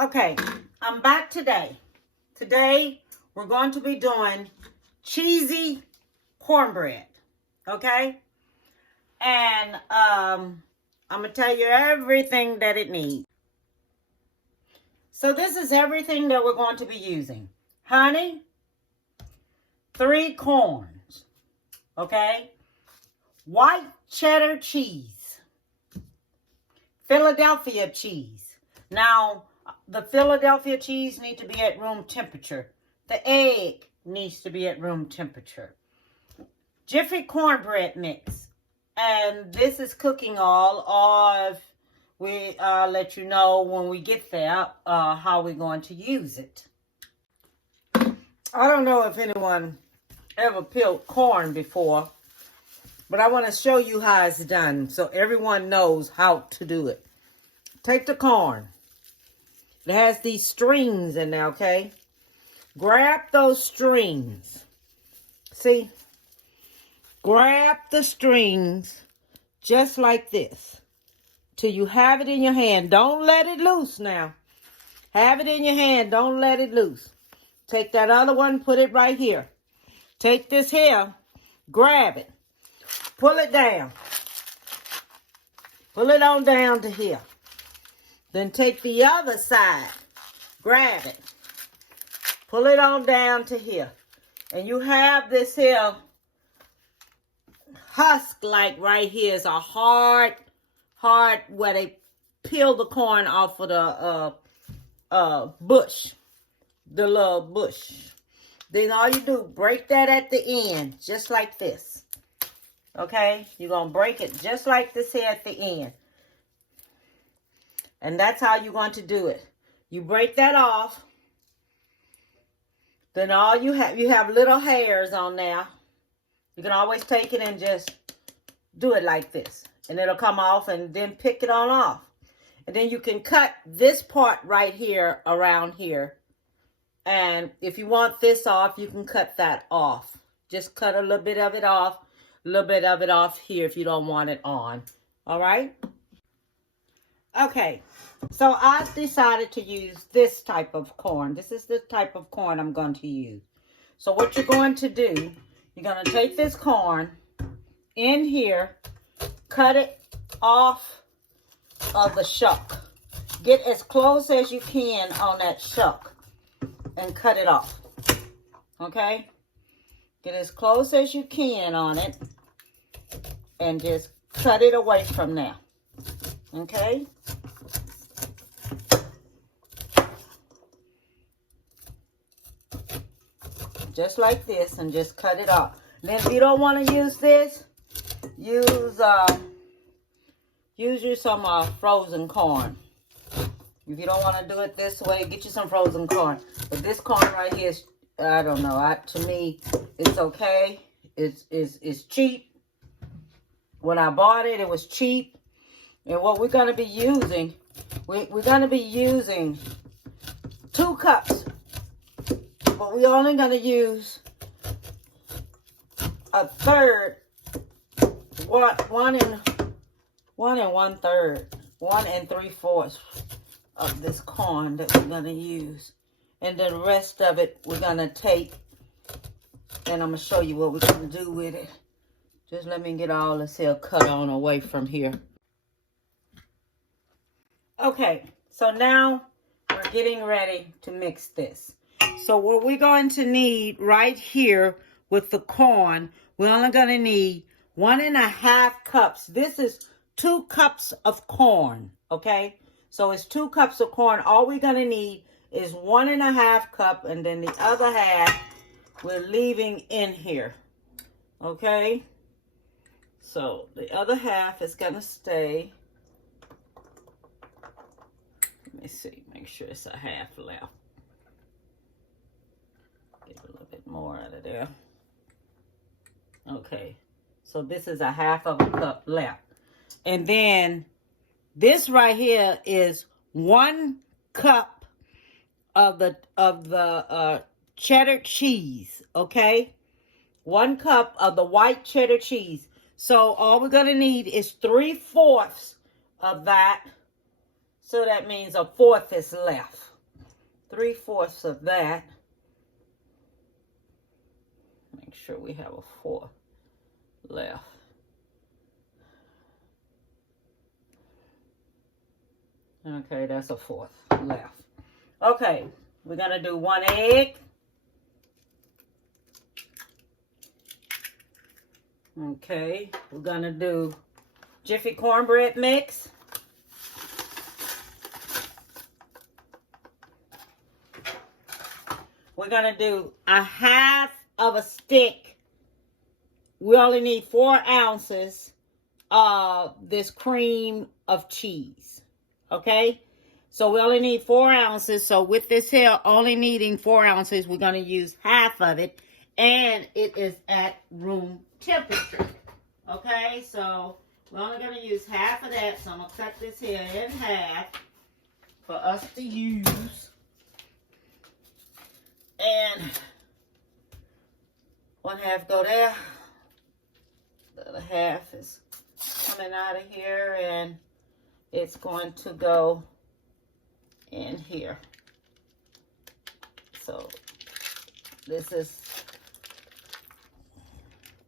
Okay, I'm back today. Today, we're going to be doing cheesy cornbread, okay? And I'm going to tell you everything that it needs. So this is everything that we're going to be using. Honey, 3 corns, okay? White cheddar cheese, Philadelphia cheese. Now, the Philadelphia cheese needs to be at room temperature. The egg needs to be at room temperature. Jiffy cornbread mix. And this is cooking oil, or we let you know when we get there how we're going to use it. I don't know if anyone ever peeled corn before, but I want to show you how it's done so everyone knows how to do it. Take the corn. It has these strings in there, okay? Grab those strings. See? Grab the strings just like this till you have it in your hand. Don't let it loose now. Have it in your hand. Don't let it loose. Take that other one, put it right here. Take this here, grab it, pull it down. Pull it on down to here. Then take the other side, grab it, pull it on down to here. And you have this here husk like right here. It's a hard where they peel the corn off of the bush, the little bush. Then all you do, break that at the end, just like this. Okay? You're going to break it just like this here at the end. And that's how you're going to do it. You break that off. Then all you have little hairs on there. You can always take it and just do it like this. And it'll come off, and then pick it on off. And then you can cut this part right here around here. And if you want this off, you can cut that off. Just cut a little bit of it off. A little bit of it off here if you don't want it on. All right? Okay, so I've decided to use this type of corn. This is the type of corn I'm going to use. So what you're going to do, you're going to take this corn in here, cut it off of the shuck. Get as close as you can on that shuck and cut it off. Okay? Get as close as you can on it and just cut it away from there. Okay? Just like this, and just cut it off. Then if you don't want to use this, use you some frozen corn. If you don't want to do it this way, get you some frozen corn. But this corn right here is, I don't know, to me, it's okay. It's cheap. When I bought it, it was cheap. And what we're going to be using, we're going to be using 2 cups. But we're only going to use a third, 1 and 3/4 of this corn that we're going to use. And then the rest of it we're going to take, and I'm going to show you what we're going to do with it. Just let me get all this here cut on away from here. Okay, so now we're getting ready to mix this. So what we're going to need right here with the corn, we're only going to need 1.5 cups. This is 2 cups of corn, okay? So it's 2 cups of corn. All we're going to need is 1.5 cup, and then the other half we're leaving in here, okay? So the other half is going to stay. Let me see, make sure it's a half left. Get a little bit more out of there. Okay, so this is a half of a cup left. And then this right here is 1 cup of the cheddar cheese, okay? 1 cup of the white cheddar cheese. So all we're going to need is 3/4 of that. So that means a fourth is left. 3/4 of that. Make sure we have a 4 left. Okay, that's a 4th left. Okay, we're gonna do 1 egg. Okay, we're gonna do Jiffy cornbread mix. We're gonna do a half of a stick. We only need 4 ounces of this cream of cheese. Okay, so we only need 4 ounces. So with this here only needing 4 ounces, we're gonna use half of it, and it is at room temperature. Okay, so we're only gonna use half of that. So I'm gonna cut this here in half for us to use. And 1/2 go there. The other half is coming out of here, and it's going to go in here. So this is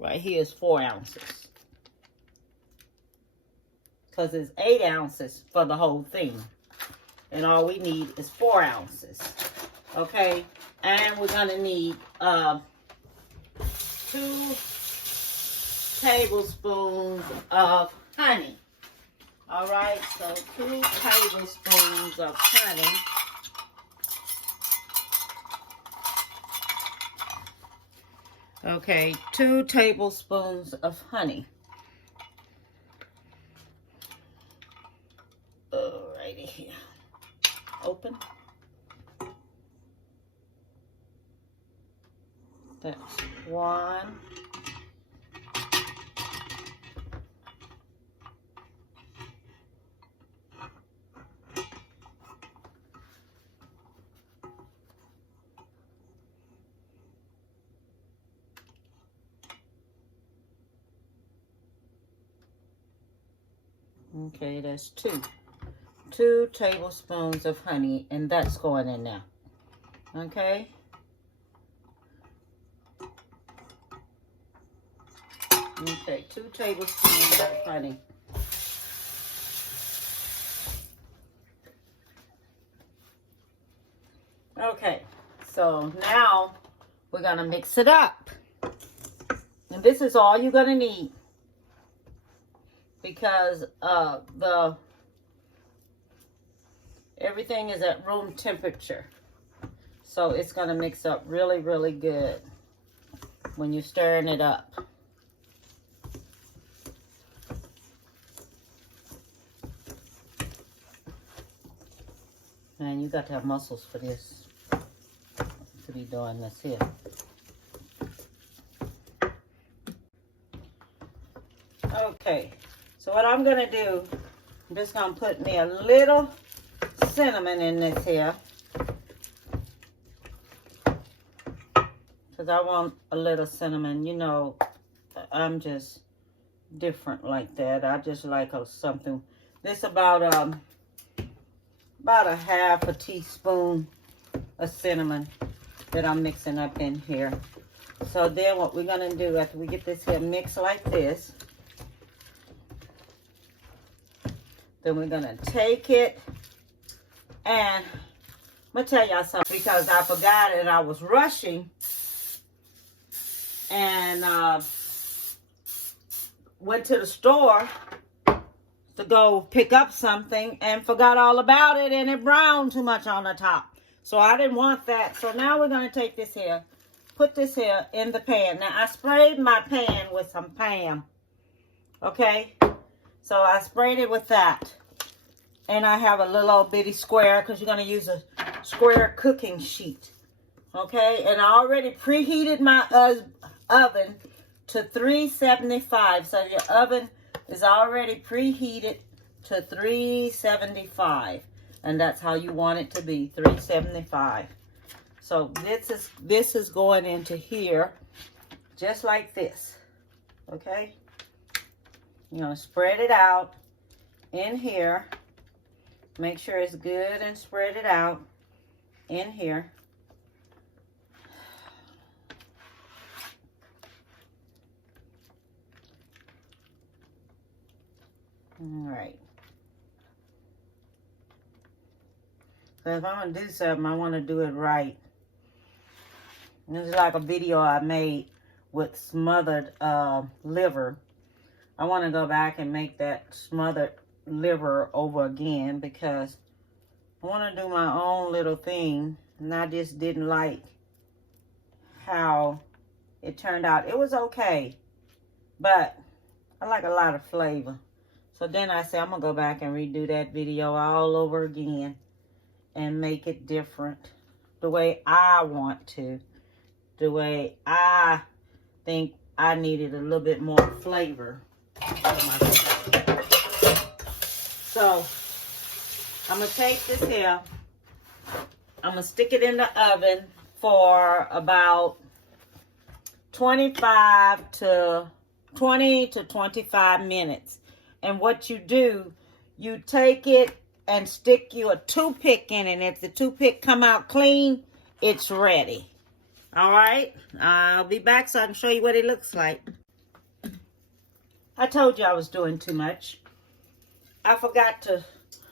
right here is 4 ounces. Because it's 8 ounces for the whole thing. And all we need is 4 ounces. Okay? And we're going to need 2 tablespoons of honey. All right, so 2 tablespoons of honey. Okay, 2 tablespoons of honey. Alrighty here. Open. That's 1. Okay, that's 2. 2 tablespoons of honey, and that's going in now. Okay. Okay, 2 tablespoons of honey. Okay, so now we're going to mix it up. And this is all you're going to need. Because everything is at room temperature. So it's going to mix up really, really good when you're stirring it up. Man, you got to have muscles for this, to be doing this here. Okay, so what I'm going to do, I'm just going to put me a little cinnamon in this here. Because I want a little cinnamon. You know, I'm just different like that. I just like something. This about a 1/2 teaspoon of cinnamon that I'm mixing up in here. So then what we're going to do after we get this here mixed like this, then we're going to take it, and I'm going to tell y'all something because I forgot and I was rushing and went to the store to go pick up something and forgot all about it, and it browned too much on the top. So I didn't want that. So now we're going to take this here, put this here in the pan. Now I sprayed my pan with some Pam. Okay? So I sprayed it with that. And I have a little old bitty square because you're going to use a square cooking sheet. Okay? And I already preheated my oven to 375. So your oven is already preheated to 375. And that's how you want it to be, 375. So this is going into here just like this. Okay? You're going to spread it out in here Make sure it's good and spread it out in here. All right. So if I'm going to do something, I want to do it right. This is like a video I made with smothered liver. I want to go back and make that smothered liver over again because I want to do my own little thing. And I just didn't like how it turned out. It was okay, but I like a lot of flavor. So then I said I'm going to go back and redo that video all over again and make it different the way I want to. The way I think I needed a little bit more flavor. So I'm going to take this here. I'm going to stick it in the oven for about 20 to 25 minutes. And what you do, you take it and stick you a toothpick in it. And if the toothpick come out clean, it's ready. All right, I'll be back so I can show you what it looks like. I told you I was doing too much. I forgot to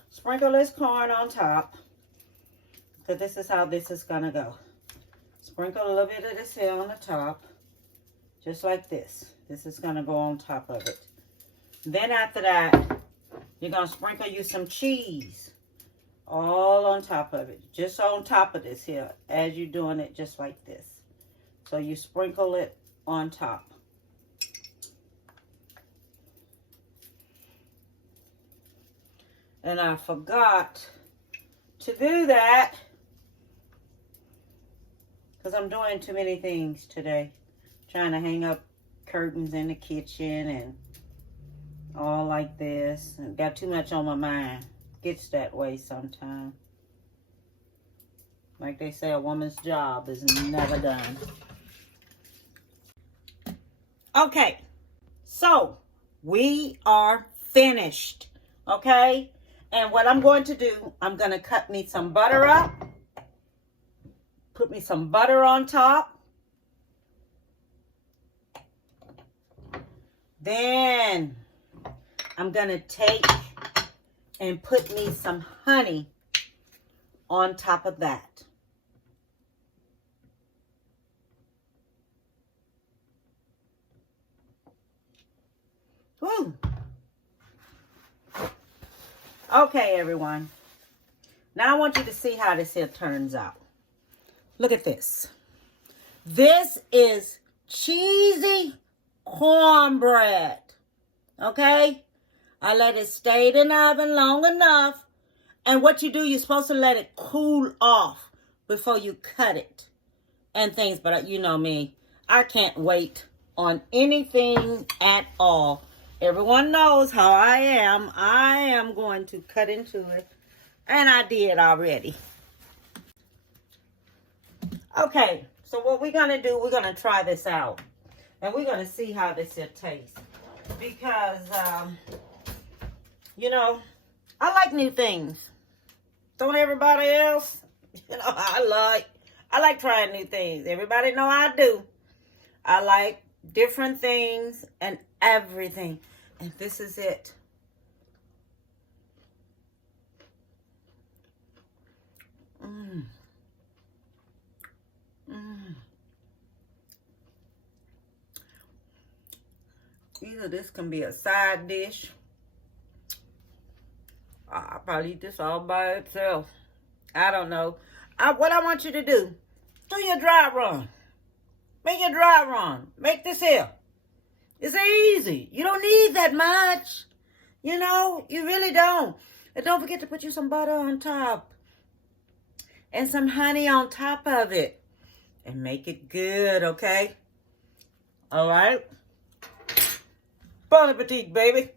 sprinkle this corn on top, because this is how this is gonna go. Sprinkle a little bit of this here on the top, just like this. This is gonna go on top of it. Then after that, you're gonna sprinkle you some cheese all on top of it, just on top of this here, as you're doing it just like this. So you sprinkle it on top. And I forgot to do that because I'm doing too many things today. Trying to hang up curtains in the kitchen and all like this. And got too much on my mind. Gets that way sometimes. Like they say, a woman's job is never done. Okay, so we are finished, okay? And what I'm going to do, I'm going to cut me some butter up. Put me some butter on top. Then I'm going to take and put me some honey on top of that. Woo. Okay, everyone. Now I want you to see how this here turns out. Look at this. This is cheesy cornbread. Okay? I let it stay in the oven long enough. And what you do, you're supposed to let it cool off before you cut it and things. But you know me, I can't wait on anything at all. Everyone knows how I am. I am going to cut into it. And I did already. Okay, so what we're going to do, we're going to try this out. And we're going to see how this here tastes. Because, you know, I like new things. Don't everybody else? You know, I like trying new things. Everybody know I do. I like different things and everything. And this is it. Either this can be a side dish. I'll probably eat this all by itself. I don't know. What I want you to do your dry run. Make your dry run. Make this here. It's easy. You don't need that much. You know, you really don't. And don't forget to put you some butter on top. And some honey on top of it. And make it good, okay? All right? Bon appetit, baby.